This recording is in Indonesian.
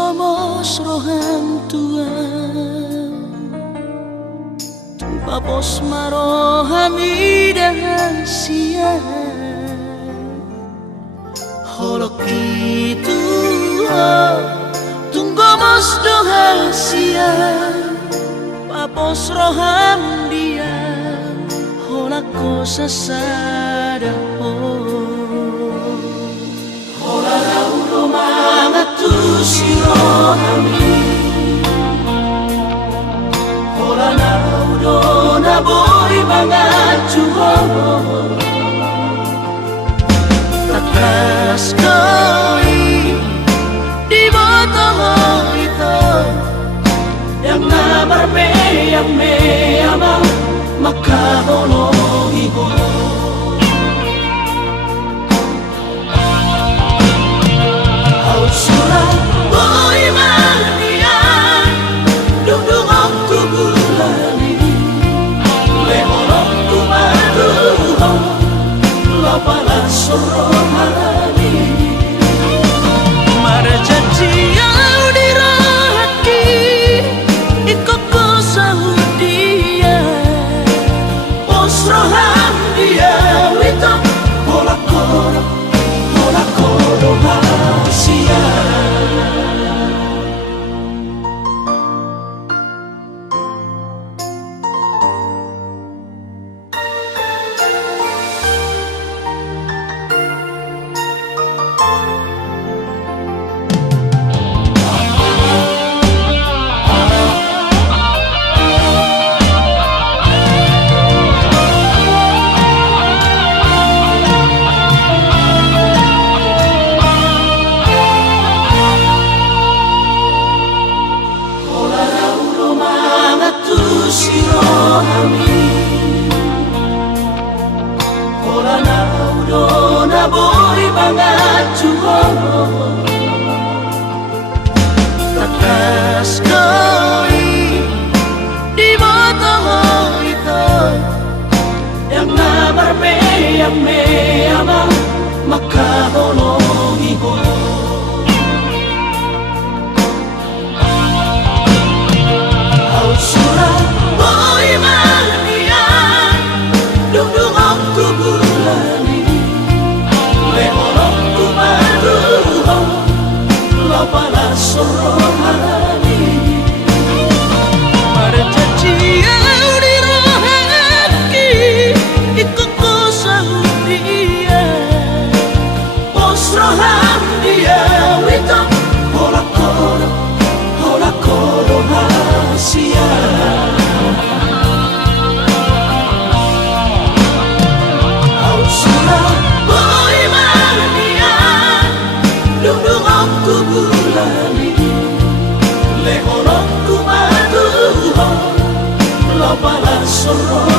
lomos roham tuan papos marohami rahasia holok itu tunggomos dohasia papos roham dia holak kosa sada hola udo mangatu sirohami hola na udo na boy mangatu takas koi di botol itu yang nabar yang meyama makahono iho Surah boy manian dudung waktu bulani lehorok tumaduho lapala sorohani marjanji yang dirahaki ikoko saudia posrohan dia wito holakoro hasia sirohami hola na udo na boy mangatu takas koi di botol itu yang nabar yang meyama makahono iho surah boy manian dudung waktu bulani lehorok tumaduho lapala sorohani marjanji yang dirahaki ikoko saudia posrohan dia wito holakoro hasia surah boy manian dudung waktu bulani lehorok tumaduho lapala sorohani